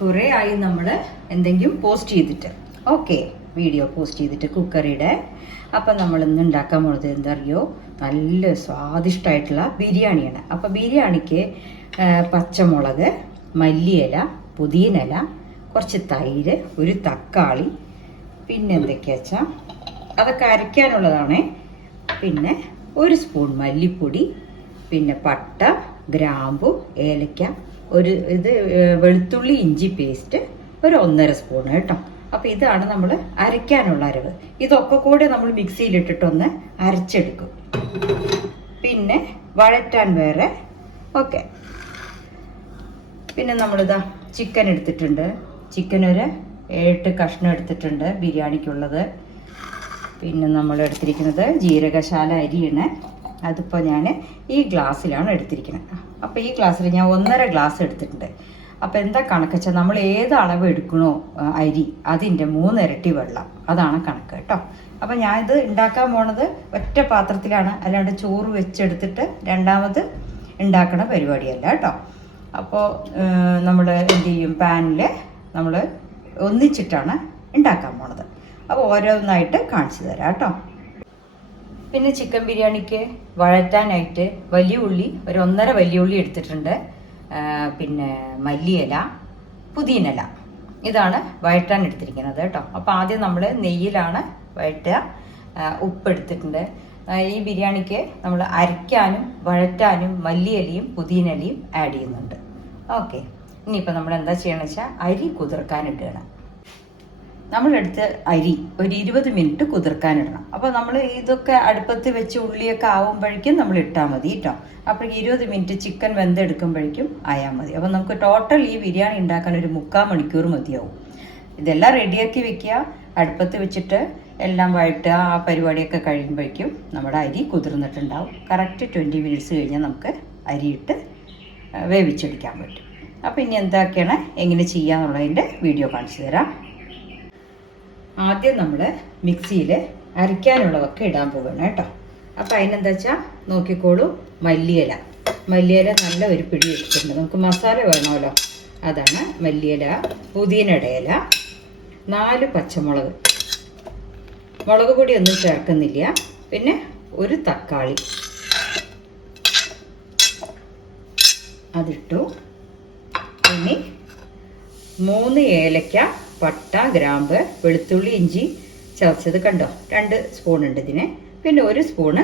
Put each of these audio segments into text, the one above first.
കുറേ ആയി നമ്മൾ എന്തെങ്കിലും പോസ്റ്റ് ചെയ്തിട്ട്. ഓക്കെ, വീഡിയോ പോസ്റ്റ് ചെയ്തിട്ട് കുക്കറിയുടെ. അപ്പം നമ്മൾ ഇന്ന് ഉണ്ടാക്കാൻ പോകുന്നത് എന്താ അറിയോ, നല്ല സ്വാദിഷ്ടമായിട്ടുള്ള ബിരിയാണിയാണ്. അപ്പം ബിരിയാണിക്ക് പച്ചമുളക്, മല്ലിയില, പുതിനയില, കുറച്ച് തൈര്, ഒരു തക്കാളി, പിന്നെ എന്തൊക്കെയാ വെച്ചാൽ അതൊക്കെ അരയ്ക്കാനുള്ളതാണ്. പിന്നെ ഒരു സ്പൂൺ മല്ലിപ്പൊടി, പിന്നെ പട്ട, ഗ്രാമ്പു, ഏലക്ക, ഒരു ഇത് വെളുത്തുള്ളി ഇഞ്ചി പേസ്റ്റ് ഒരു 1.5 സ്പൂൺ കേട്ടോ. അപ്പോൾ ഇതാണ് നമ്മൾ അരയ്ക്കാനുള്ള അരവ്. ഇതൊക്കെ കൂടെ നമ്മൾ മിക്സിയിലിട്ടിട്ടൊന്ന് അരച്ചെടുക്കും. പിന്നെ വഴറ്റാൻ വേറെ. ഓക്കെ, പിന്നെ നമ്മളിതാ ചിക്കൻ എടുത്തിട്ടുണ്ട്. ചിക്കൻ ഒരു 8 കഷ്ണം എടുത്തിട്ടുണ്ട് ബിരിയാണിക്കുള്ളത്. പിന്നെ നമ്മൾ എടുത്തിരിക്കുന്നത് ജീരകശാല അരിയാണ്. അതിപ്പോൾ ഞാൻ ഈ ഗ്ലാസ്സിലാണ് എടുത്തിരിക്കുന്നത്. അപ്പോൾ ഈ ഗ്ലാസ്സിൽ ഞാൻ 1.5 ഗ്ലാസ് എടുത്തിട്ടുണ്ട്. അപ്പോൾ എന്താ കണക്കെച്ചാൽ നമ്മൾ ഏത് അളവ് എടുക്കണോ അരി അതിൻ്റെ 3 ഇരട്ടി വെള്ളം, അതാണ് കണക്ക് കേട്ടോ. അപ്പോൾ ഞാനിത് ഉണ്ടാക്കാൻ പോണത് ഒറ്റ പാത്രത്തിലാണ്, അല്ലാണ്ട് ചോറ് വെച്ചെടുത്തിട്ട് രണ്ടാമത് ഉണ്ടാക്കണ പരിപാടിയല്ല കേട്ടോ. അപ്പോൾ നമ്മൾ എന്ത് ചെയ്യും, പാനിൽ നമ്മൾ ഒന്നിച്ചിട്ടാണ് ഉണ്ടാക്കാൻ പോണത്. അപ്പോൾ ഓരോന്നായിട്ട് കാണിച്ചു തരാം കേട്ടോ. പിന്നെ ചിക്കൻ ബിരിയാണിക്ക് വഴറ്റാനായിട്ട് വലിയ ഉള്ളി ഒരു 1.5 വലിയ ഉള്ളി എടുത്തിട്ടുണ്ട്. പിന്നെ മല്ലിയില, പുതിനയില, ഇതാണ് വഴറ്റാൻ എടുത്തിരിക്കുന്നത് കേട്ടോ. അപ്പോൾ ആദ്യം നമ്മൾ നെയ്യിലാണ് വഴറ്റുക. ഉപ്പ് എടുത്തിട്ടുണ്ട്. ഈ ബിരിയാണിക്ക് നമ്മൾ അരയ്ക്കാനും വഴറ്റാനും മല്ലിയിലയും പുതിനയിലയും ആഡ് ചെയ്യുന്നുണ്ട്. ഓക്കെ, ഇനിയിപ്പോൾ നമ്മൾ എന്താ ചെയ്യണമെന്ന് വെച്ചാൽ അരി കുതിർക്കാനിടുകയാണ്. നമ്മളെടുത്ത് അരി ഒരു 20 മിനിറ്റ് കുതിർക്കാനിടണം. അപ്പോൾ നമ്മൾ ഇതൊക്കെ അടുപ്പത്ത് വെച്ച് ഉള്ളിയൊക്കെ ആവുമ്പോഴേക്കും നമ്മൾ ഇട്ടാൽ മതി കേട്ടോ. അപ്പോൾ 20 മിനിറ്റ് ചിക്കൻ വെന്തെടുക്കുമ്പോഴേക്കും ആയാൽ മതി. അപ്പോൾ നമുക്ക് ടോട്ടൽ ഈ ബിരിയാണി ഉണ്ടാക്കാൻ ഒരു 3/4 മണിക്കൂർ മതിയാവും. ഇതെല്ലാം റെഡിയാക്കി വെക്കുക, അടുപ്പത്ത് വെച്ചിട്ട് എല്ലാം വഴറ്റുക. ആ പരിപാടിയൊക്കെ കഴിയുമ്പോഴേക്കും നമ്മുടെ അരി കുതിർന്നിട്ടുണ്ടാവും. കറക്റ്റ് 20 മിനിറ്റ്സ് കഴിഞ്ഞാൽ നമുക്ക് അരിയിട്ട് വേവിച്ചെടുക്കാൻ പറ്റും. അപ്പോൾ ഇനി എന്തൊക്കെയാണ് എങ്ങനെ ചെയ്യാന്നുള്ളതിൻ്റെ വീഡിയോ കാണിച്ചു തരാം. ആദ്യം നമ്മൾ മിക്സിയിൽ അരയ്ക്കാനുള്ളതൊക്കെ ഇടാൻ പോവുകയാണ് കേട്ടോ. അപ്പോൾ അതിനെന്താ വെച്ചാൽ നോക്കിക്കോളൂ, മല്ലിയില നല്ല ഒരു പിടി ഇട്ടിട്ടുണ്ട്. നമുക്ക് മസാല വേണമല്ലോ, അതാണ് മല്ലിയില. പുതിനയുടെ ഇല, 4 പച്ചമുളക്, മുളക് പൊടി ഒന്നും ചേർക്കുന്നില്ല. പിന്നെ ഒരു തക്കാളി അതിട്ടു. ഇനി 3 ഏലക്ക, പട്ട, ഗ്രാമ്പ്, വെളുത്തുള്ളി ഇഞ്ചി ചതച്ചത് കണ്ടോ, 2 സ്പൂൺ ഉണ്ട് ഇതിന്. പിന്നെ 1 സ്പൂണ്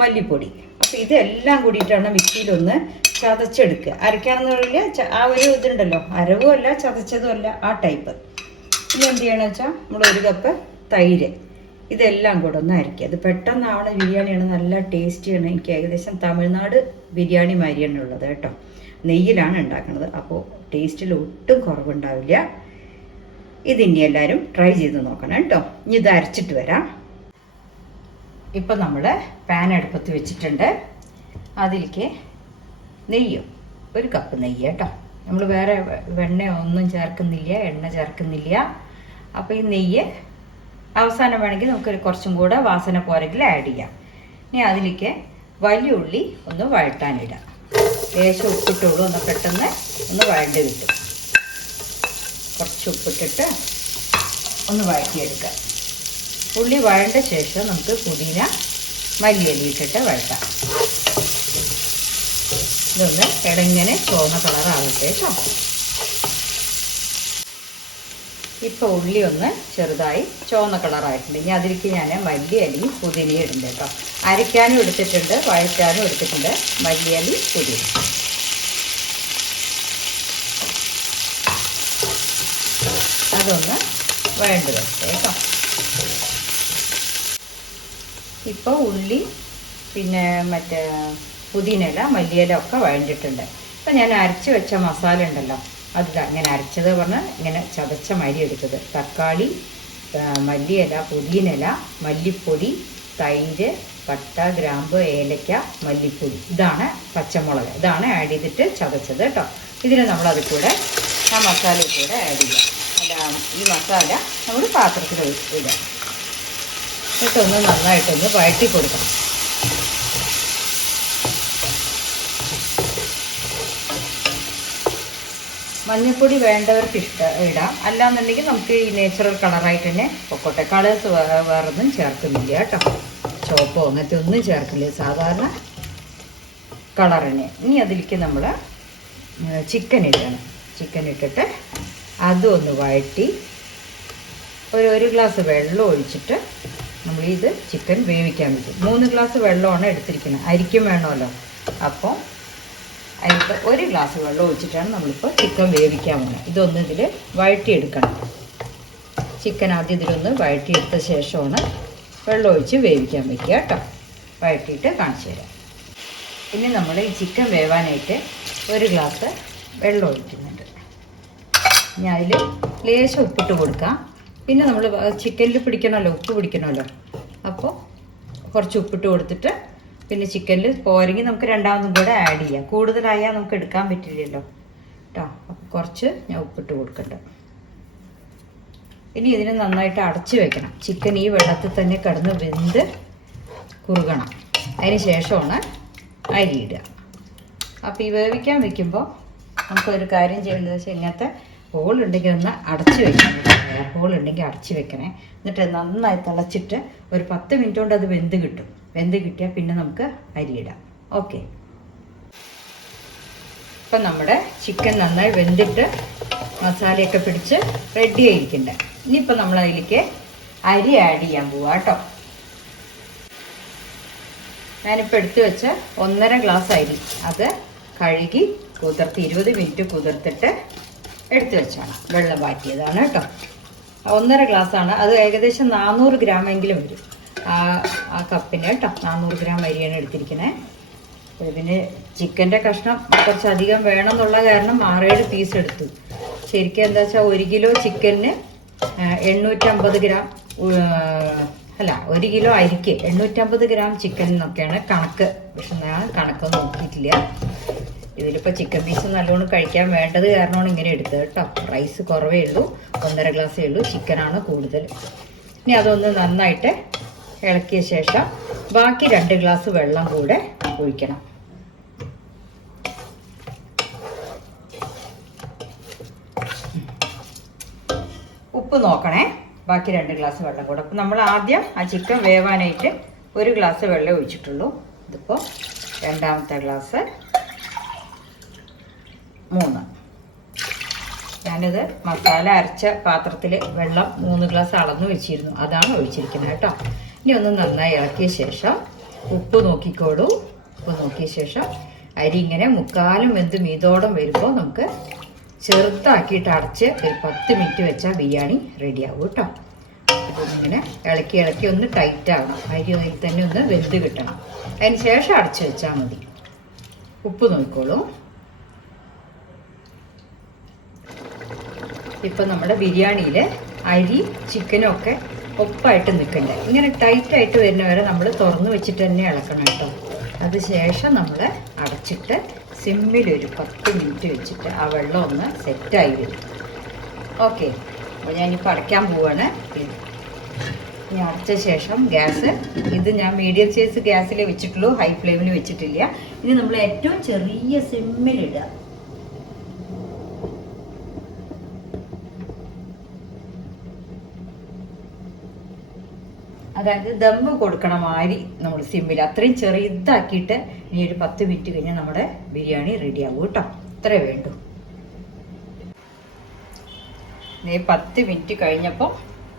മല്ലിപ്പൊടി. അപ്പോൾ ഇതെല്ലാം കൂടിയിട്ടാണ് മിക്സിയിലൊന്ന് ചതച്ചെടുക്കുക. അരയ്ക്കാമെന്ന് പറയില്ല, ആ ഒരു ഇതുണ്ടല്ലോ, അരവും അല്ല ചതച്ചതും അല്ല, ആ ടൈപ്പ്. ഇനി എന്ത് ചെയ്യണമെന്ന് വെച്ചാൽ നമ്മൾ 1 കപ്പ് തൈര്, ഇതെല്ലാം കൂടെ ഒന്ന് അരയ്ക്കുക. അത് പെട്ടെന്നാവണ ബിരിയാണിയാണ്, നല്ല ടേസ്റ്റിയാണ്. എനിക്ക് ഏകദേശം തമിഴ്നാട് ബിരിയാണി മാതിരിയാണ് ഉള്ളത് കേട്ടോ. നെയ്യിലാണ് ഉണ്ടാക്കുന്നത്, അപ്പോൾ ടേസ്റ്റിൽ ഒട്ടും കുറവുണ്ടാവില്ല. ഇതിനി എല്ലാവരും ട്രൈ ചെയ്ത് നോക്കണം കേട്ടോ. ഇനി ഇത് അരച്ചിട്ട് വരാം. ഇപ്പം നമ്മൾ പാൻ അടുപ്പത്ത് വെച്ചിട്ടുണ്ട്. അതിലേക്ക് നെയ്യും, 1 കപ്പ് നെയ്യ് കേട്ടോ. നമ്മൾ വേറെ വെണ്ണ ഒന്നും ചേർക്കുന്നില്ല, എണ്ണ ചേർക്കുന്നില്ല. അപ്പോൾ ഈ നെയ്യ് അവസാനം വേണമെങ്കിൽ നമുക്ക് കുറച്ചും കൂടെ വാസന പോരെങ്കിൽ ആഡ് ചെയ്യാം. ഇനി അതിലേക്ക് വലിയ ഉള്ളി ഒന്ന് വഴറ്റാനിടാം. ലേശം ഉപ്പിട്ടുള്ളൂ, ഒന്ന് പെട്ടെന്ന് ഒന്ന് വഴണ്ട് കിട്ടും. കുറച്ച് ഉപ്പിട്ടിട്ട് ഒന്ന് വഴറ്റിയെടുക്കുക. ഉള്ളി വഴണ്ട ശേഷം നമുക്ക് പുതിന, മല്ലിയില ഇട്ടിട്ട് വഴറ്റാം. ഇതൊന്ന് ഇടങ്ങനെ ചുവന്ന കളറാവട്ടെ കേട്ടോ. ഇപ്പോൾ ഉള്ളി ഒന്ന് ചെറുതായി ചുവന്ന കളറായിട്ടുണ്ട്. ഇനി അതിലേക്ക് ഞാൻ മല്ലിയിലയും പുതിനയും ഇടുന്നുണ്ട് കേട്ടോ. അരയ്ക്കാനും എടുത്തിട്ടുണ്ട്, വഴറ്റാനും എടുത്തിട്ടുണ്ട്. മല്ലിയിലയും പുതിന അതൊന്ന് വഴണ്ട് വെച്ചേ കേട്ടോ. ഇപ്പോൾ ഉള്ളി പിന്നെ മറ്റേ പുതിനയില, മല്ലിയില ഒക്കെ വഴണ്ടിട്ടുണ്ട്. ഇപ്പം ഞാൻ അരച്ച് വെച്ച മസാല ഉണ്ടല്ലോ, അതിൽ അങ്ങനെ അരച്ചത് പറഞ്ഞാൽ ഇങ്ങനെ ചതച്ച മരി എടുത്തത്. തക്കാളി, മല്ലിയില, പുതിനയില, മല്ലിപ്പൊടി, തൈര്, പട്ട, ഗ്രാമ്പ്, ഏലക്ക, മല്ലിപ്പൊടി, ഇതാണ് പച്ചമുളക്, ഇതാണ് ആഡ് ചെയ്തിട്ട് ചതച്ചത് കേട്ടോ. ഇതിന് നമ്മളത് കൂടെ ആ മസാലയിൽ കൂടെ ആഡ് ചെയ്യാം. അല്ല, ഈ മസാല നമ്മൾ പാത്രത്തിൽ ഇടാം. എന്നിട്ടൊന്ന് നന്നായിട്ടൊന്ന് വഴറ്റി കൊടുക്കണം. മഞ്ഞൾപ്പൊടി വേണ്ടവർക്ക് ഇടാം, അല്ലാന്നുണ്ടെങ്കിൽ നമുക്ക് ഈ നേച്ചുറൽ കളറായിട്ട് തന്നെ പൊക്കോട്ടെ. കളേഴ്സ് വേറൊന്നും ചേർക്കുന്നില്ല കേട്ടോ, ചോപ്പോ അങ്ങനത്തെ ഒന്നും ചേർക്കില്ല, സാധാരണ കളർ തന്നെ. ഇനി അതിലേക്ക് നമ്മൾ ചിക്കൻ ഇടണം. ചിക്കൻ ഇട്ടിട്ട് അതും ഒന്ന് വഴറ്റി ഒരു ഗ്ലാസ് വെള്ളം ഒഴിച്ചിട്ട് നമ്മൾ ഇത് ചിക്കൻ വേവിക്കാൻ പറ്റും. 3 ഗ്ലാസ് വെള്ളമാണ് എടുത്തിരിക്കുന്നത്, അരിക്കും വേണമല്ലോ. അപ്പോൾ അതിൽ 1 ഗ്ലാസ് വെള്ളം ഒഴിച്ചിട്ടാണ് നമ്മളിപ്പോൾ ചിക്കൻ വേവിക്കാൻ പോകുന്നത്. ഇതൊന്ന് ഇതിൽ വഴറ്റിയെടുക്കണം. ചിക്കൻ ആദ്യം ഇതിലൊന്ന് വഴറ്റിയെടുത്ത ശേഷമാണ് വെള്ളം ഒഴിച്ച് വേവിക്കാൻ വയ്ക്കുക കേട്ടോ. വഴറ്റിയിട്ട് കാണിച്ചു തരാം. ഇനി നമ്മൾ ഈ ചിക്കൻ വേവാനായിട്ട് 1 ഗ്ലാസ് വെള്ളം ഒഴിക്കുന്നുണ്ട്. ഇനി അതിൽ ലേശം ഉപ്പിട്ട് കൊടുക്കാം. പിന്നെ നമ്മൾ ചിക്കനിൽ പിടിക്കണമല്ലോ, ഉപ്പ് പിടിക്കണമല്ലോ. അപ്പോൾ കുറച്ച് ഉപ്പിട്ട് കൊടുത്തിട്ട് പിന്നെ ചിക്കനിൽ പോരെങ്കിൽ നമുക്ക് രണ്ടാമതും കൂടെ ആഡ് ചെയ്യാം. കൂടുതലായാൽ നമുക്ക് എടുക്കാൻ പറ്റില്ലല്ലോ കേട്ടോ. അപ്പോൾ കുറച്ച് ഞാൻ ഉപ്പിട്ട് കൊടുക്കട്ടെ. ഇനി ഇതിനെ നന്നായിട്ട് അടച്ച് വെക്കണം. ചിക്കൻ ഈ വെള്ളത്തിൽ തന്നെ കിടന്ന് വെന്ത് കുറുകണം. അതിന് ശേഷമാണ് അരി ഇടുക. അപ്പോൾ ഈ വേവിക്കാൻ വെക്കുമ്പോൾ നമുക്കൊരു കാര്യം ചെയ്യേണ്ടത് വെച്ചാൽ ഇങ്ങനത്തെ ഹോളുണ്ടെങ്കിൽ ഒന്ന് അടച്ച് വെക്കണം. ഹോളുണ്ടെങ്കിൽ അടച്ച് വെക്കണേ. എന്നിട്ട് നന്നായി തിളച്ചിട്ട് ഒരു 10 മിനിറ്റ് കൊണ്ട് അത് വെന്ത് കിട്ടും. വെന്ത് കിട്ടിയാൽ പിന്നെ നമുക്ക് അരിയിടാം. ഓക്കെ, ഇപ്പം നമ്മുടെ ചിക്കൻ നന്നായി വെന്തിട്ട് മസാലയൊക്കെ പിടിച്ച് റെഡി ആയിരിക്കണ്ടേ. ഇനിയിപ്പോൾ നമ്മൾ അതിലേക്ക് അരി ആഡ് ചെയ്യാൻ പോവാം കേട്ടോ. ഞാനിപ്പോൾ എടുത്തു വെച്ച 1.5 ഗ്ലാസ് അരി, അത് കഴുകി കുതിർത്ത് 20 മിനിറ്റ് കുതിർത്തിട്ട് എടുത്തു വെച്ചാണ്, വെള്ളം വാറ്റിയതാണ് കേട്ടോ. 1.5 ഗ്ലാസ്സാണ്, അത് ഏകദേശം 400 ഗ്രാമെങ്കിലും വരും ആ കപ്പിന് കേട്ടോ. 400 ഗ്രാം അരിയാണ് എടുത്തിരിക്കുന്നത്. ഇതിന് ചിക്കൻ്റെ കഷ്ണം കുറച്ചധികം വേണം എന്നുള്ള കാരണം 6-7 പീസ് എടുത്തു. ശരിക്കും എന്താ വെച്ചാൽ 1 കിലോ ചിക്കന് 850 ഗ്രാം, അല്ല 1 കിലോ അരിക്ക് 850 ഗ്രാം ചിക്കൻ എന്നൊക്കെയാണ് കണക്ക്. പക്ഷെ ഞാൻ കണക്കൊന്നും നോക്കിയിട്ടില്ല. ഇതിലിപ്പോൾ ചിക്കൻ പീസ് നല്ലോണം കഴിക്കാൻ വേണ്ടത് കാരണമാണ് ഇങ്ങനെ എടുത്തത് കേട്ടോ. റൈസ് കുറവേ ഉള്ളൂ, 1.5 ഗ്ലാസ്സേ ഉള്ളൂ, ചിക്കനാണ് കൂടുതൽ. ഇനി അതൊന്ന് നന്നായിട്ട് ഇളക്കിയ ശേഷം ബാക്കി 2 ഗ്ലാസ് വെള്ളം കൂടെ ഒഴിക്കണം. ഉപ്പ് നോക്കണേ. ബാക്കി 2 ഗ്ലാസ് വെള്ളം കൂടെ. അപ്പം നമ്മൾ ആദ്യം ആ ചിക്കൻ വേവാനായിട്ട് 1 ഗ്ലാസ് വെള്ളം ഒഴിച്ചിട്ടുള്ളൂ. ഇതിപ്പോൾ രണ്ടാമത്തെ ഗ്ലാസ് 3. ഞാനിത് മസാല അരച്ച പാത്രത്തിൽ വെള്ളം 3 ഗ്ലാസ് അളന്ന് വെച്ചിരുന്നു, അതാണ് ഒഴിച്ചിരിക്കുന്നത് കേട്ടോ. ഇനി ഒന്ന് നന്നായി ഇളക്കിയ ശേഷം ഉപ്പ് നോക്കിക്കോളൂ. ഉപ്പ് നോക്കിയ ശേഷം അരി ഇങ്ങനെ മുക്കാലും വെന്ത് മീതോളം വരുമ്പോൾ നമുക്ക് ചെറുതാക്കിയിട്ട് അടച്ച് ഒരു 10 മിനിറ്റ് വെച്ചാൽ ബിരിയാണി റെഡിയാവും കേട്ടോ. ഇങ്ങനെ ഇളക്കി ഇളക്കി ഒന്ന് ടൈറ്റ് ആവണം. അരി അതിൽ തന്നെ ഒന്ന് വെന്ത് കിട്ടണം. അതിന് ശേഷം അടച്ച് വെച്ചാൽ മതി. ഉപ്പ് നോക്കിക്കോളൂ. ഇപ്പം നമ്മുടെ ബിരിയാണിയിൽ അരി ചിക്കനും ഒക്കെ ഒപ്പായിട്ട് നിൽക്കണ്ടേ. ഇങ്ങനെ ടൈറ്റായിട്ട് വരുന്നവരെ നമ്മൾ തുറന്ന് വെച്ചിട്ട് തന്നെ ഇളക്കണം കേട്ടോ. അത് ശേഷം നമ്മൾ അടച്ചിട്ട് സിമ്മിലൊരു 10 മിനിറ്റ് വെച്ചിട്ട് ആ വെള്ളം ഒന്ന് സെറ്റായി വരും. ഓക്കെ, അപ്പോൾ ഞാനിപ്പോൾ അടയ്ക്കാൻ പോവാണ്. ഇനി അടച്ച ശേഷം ഗ്യാസ് ഇത് ഞാൻ മീഡിയം സൈസ് ഗ്യാസിൽ വെച്ചിട്ടുള്ളൂ, ഹൈ ഫ്ലെയിമിൽ വെച്ചിട്ടില്ല. ഇനി നമ്മൾ ഏറ്റവും ചെറിയ സിമ്മിലിടുക. അതായത് ദമ്മ് കൊടുക്കണം അരി നമ്മൾ സിമ്മിൽ, അത്രയും ചെറുതാക്കിയിട്ട് ഇനി ഒരു 10 മിനിറ്റ് കഴിഞ്ഞാൽ നമ്മുടെ ബിരിയാണി റെഡിയാകും കേട്ടോ. ഇത്രേ വേണ്ടു. 10 മിനിറ്റ് കഴിഞ്ഞപ്പോൾ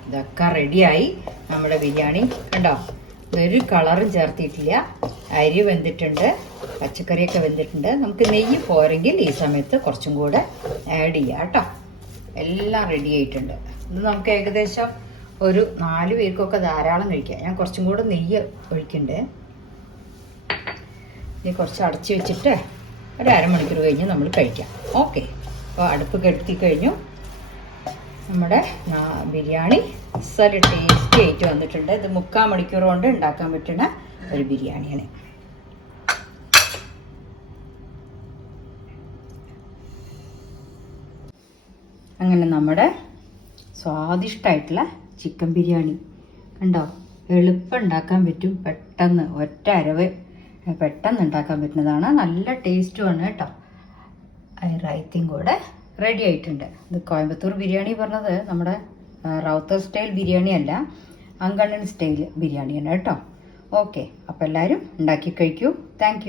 ഇതൊക്കെ റെഡിയായി നമ്മുടെ ബിരിയാണി. കണ്ടോ, ഒരു കളറും ചേർത്തിട്ടില്ല. അരി വെന്തിട്ടുണ്ട്, പച്ചക്കറിയൊക്കെ വെന്തിട്ടുണ്ട്. നമുക്ക് നെയ്യ് പോരെങ്കിൽ ഈ സമയത്ത് കുറച്ചും കൂടെ ആഡ് ചെയ്യാം കേട്ടോ. എല്ലാം റെഡി ആയിട്ടുണ്ട്. ഇത് നമുക്ക് ഏകദേശം ഒരു 4 പേർക്കൊക്കെ ധാരാളം കഴിക്കാം. ഞാൻ കുറച്ചും കൂടെ നെയ്യ് ഒഴിക്കണ്ടേ. ഇനി കുറച്ച് അടച്ച് വെച്ചിട്ട് ഒരു അരമണിക്കൂർ കഴിഞ്ഞ് നമ്മൾ കഴിക്കാം. ഓക്കെ, അപ്പോൾ അടുപ്പ് കെടുത്തി കഴിഞ്ഞു. നമ്മുടെ ബിരിയാണി നല്ല ടേസ്റ്റി ആയിട്ട് വന്നിട്ടുണ്ട്. ഇത് 3/4 മണിക്കൂർ കൊണ്ട് ഉണ്ടാക്കാൻ പറ്റുന്ന ഒരു ബിരിയാണിയാണ്. അങ്ങനെ നമ്മുടെ സ്വാദിഷ്ടമായിട്ടുള്ള ചിക്കൻ ബിരിയാണി കണ്ടോ, എളുപ്പം ഉണ്ടാക്കാൻ പറ്റും. പെട്ടെന്ന് ഒറ്റ അരവ് പെട്ടെന്ന് ഉണ്ടാക്കാൻ പറ്റുന്നതാണ്. നല്ല ടേസ്റ്റുമാണ് കേട്ടോ. റൈത്തയും കൂടെ റെഡി ആയിട്ടുണ്ട്. ഇത് കോയമ്പത്തൂർ ബിരിയാണി പറഞ്ഞത് നമ്മുടെ റൗത്തർ സ്റ്റൈൽ ബിരിയാണി അല്ല, അങ്കണ്ണൻ സ്റ്റൈൽ ബിരിയാണിയാണ് കേട്ടോ. ഓക്കെ, അപ്പോൾ എല്ലാവരും ഉണ്ടാക്കി കഴിക്കൂ. താങ്ക്